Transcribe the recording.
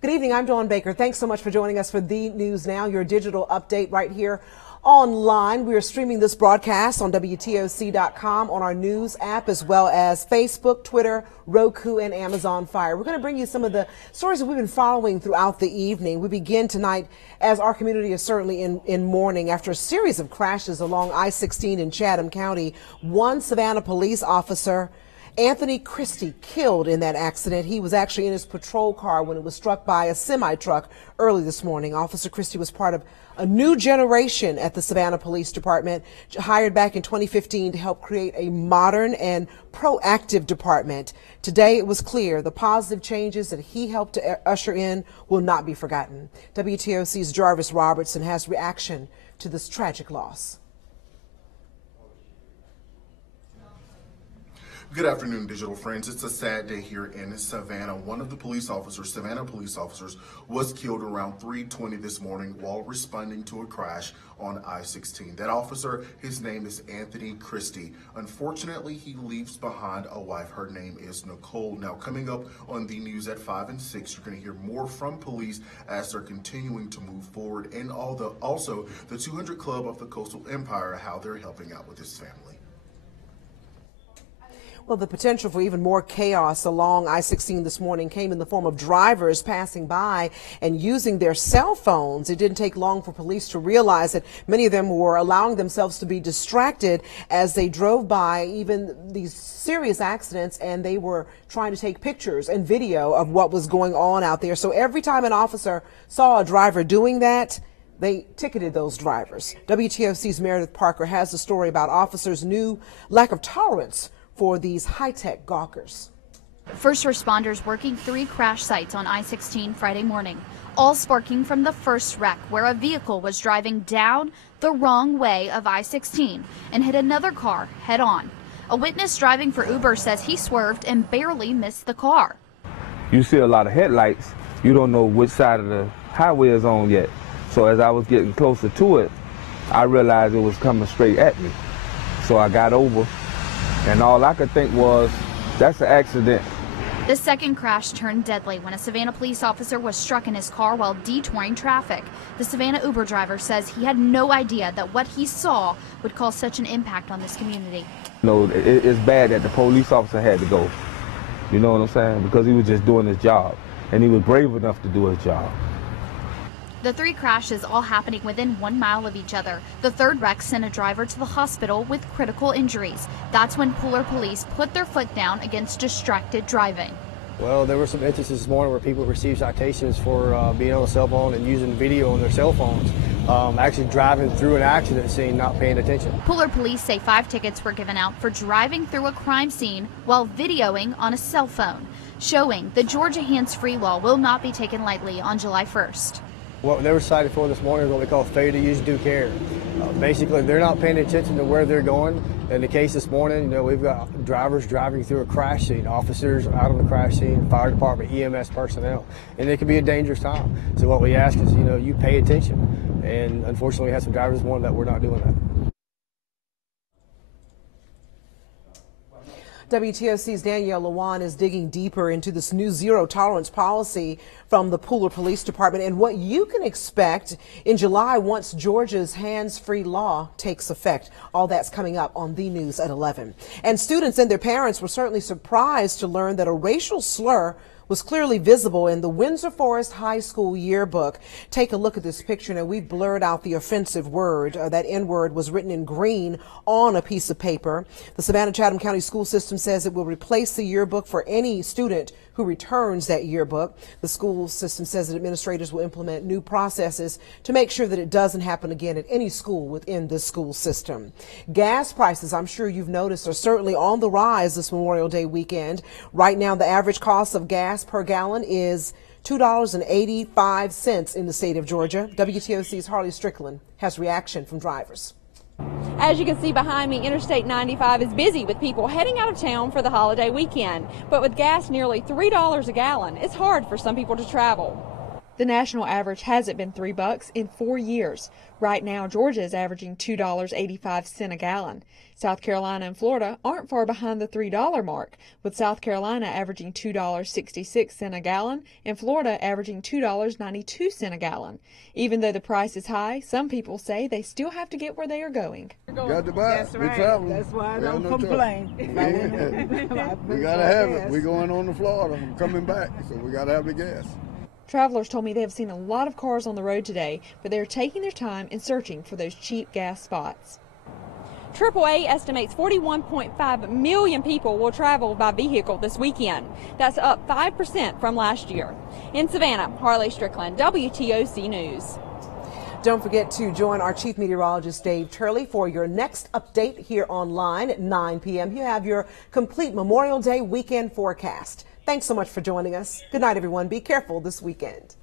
Good evening, I'm Dawn Baker. Thanks so much for joining us for The News Now, your digital update right here online. We are streaming this broadcast on WTOC.com, on our news app, as well as Facebook, Twitter, Roku, and Amazon Fire. We're going to bring you some of the stories that we've been following throughout the evening. We begin tonight as our community is certainly in mourning after a series of crashes along I-16 in Chatham County. One Savannah police officer, Anthony Christie, killed in that accident. He was actually in his patrol car when it was struck by a semi-truck early this morning. Officer Christie was part of a new generation at the Savannah Police Department, hired back in 2015 to help create a modern and proactive department. Today, it was clear the positive changes that he helped to usher in will not be forgotten. WTOC's Jarvis Robertson has reaction to this tragic loss. Good afternoon, digital friends. It's a sad day here in Savannah. One of the Savannah police officers, was killed around 3:20 this morning while responding to a crash on I-16. That officer, his name is Anthony Christie. Unfortunately, he leaves behind a wife. Her name is Nicole. Now, coming up on the news at 5 and 6, you're going to hear more from police as they're continuing to move forward, and also the 200 Club of the Coastal Empire, how they're helping out with this family. Well, the potential for even more chaos along I-16 this morning came in the form of drivers passing by and using their cell phones. It didn't take long for police to realize that many of them were allowing themselves to be distracted as they drove by even these serious accidents, and they were trying to take pictures and video of what was going on out there. So every time an officer saw a driver doing that, they ticketed those drivers. WTOC's Meredith Parker has the story about officers' new lack of tolerance for these high-tech gawkers. First responders working 3 crash sites on I-16 Friday morning, all sparking from the first wreck where a vehicle was driving down the wrong way of I-16 and hit another car head-on. A witness driving for Uber says he swerved and barely missed the car. You see a lot of headlights. You don't know which side of the highway is on yet. So as I was getting closer to it, I realized it was coming straight at me. So I got over. And all I could think was, that's an accident. The second crash turned deadly when a Savannah police officer was struck in his car while detouring traffic. The Savannah Uber driver says he had no idea that what he saw would cause such an impact on this community. You know, it's bad that the police officer had to go. You know what I'm saying? Because he was just doing his job. And he was brave enough to do his job. The 3 crashes all happening within 1 mile of each other. The third wreck sent a driver to the hospital with critical injuries. That's when Pooler police put their foot down against distracted driving. Well, there were some instances this morning where people received citations for being on a cell phone and using video on their cell phones, actually driving through an accident scene, not paying attention. Pooler police say 5 tickets were given out for driving through a crime scene while videoing on a cell phone, showing the Georgia hands-free law will not be taken lightly on July 1st. What they were cited for this morning is what we call failure to use due care. Basically, they're not paying attention to where they're going. In the case this morning, you know, we've got drivers driving through a crash scene, officers out on the crash scene, fire department, EMS personnel, and it can be a dangerous time. So what we ask is, you know, you pay attention. And unfortunately, we had some drivers this morning that were not doing that. WTOC's Danielle Lewan is digging deeper into this new zero tolerance policy from the Pooler Police Department and what you can expect in July once Georgia's hands-free law takes effect. All that's coming up on The News at 11. And students and their parents were certainly surprised to learn that a racial slur was clearly visible in the Windsor Forest High School yearbook. Take a look at this picture. Now, we blurred out the offensive word. That N-word was written in green on a piece of paper. The Savannah-Chatham County School System says it will replace the yearbook for any student who returns that yearbook. The school system says that administrators will implement new processes to make sure that it doesn't happen again at any school within the school system. Gas prices, I'm sure you've noticed, are certainly on the rise this Memorial Day weekend. Right now, the average cost of gas per gallon is $2.85 in the state of Georgia. WTOC's Harley Strickland has reaction from drivers. As you can see behind me, Interstate 95 is busy with people heading out of town for the holiday weekend. But with gas nearly $3 a gallon, it's hard for some people to travel. The national average hasn't been $3 in 4 years. Right now, Georgia is averaging $2.85 a gallon. South Carolina and Florida aren't far behind the $3 mark, with South Carolina averaging $2.66 a gallon and Florida averaging $2.92 a gallon. Even though the price is high, some people say they still have to get where they are going. Got to buy it. That's We're right. traveling. That's why I We have don't no complain. we got to have it. We're going on to Florida and coming back, so we got to have the gas. Travelers told me they have seen a lot of cars on the road today, but they are taking their time in searching for those cheap gas spots. AAA estimates 41.5 million people will travel by vehicle this weekend. That's up 5% from last year. In Savannah, Harley Strickland, WTOC News. Don't forget to join our Chief Meteorologist Dave Turley for your next update here online at 9 p.m. You have your complete Memorial Day weekend forecast. Thanks so much for joining us. Good night, everyone. Be careful this weekend.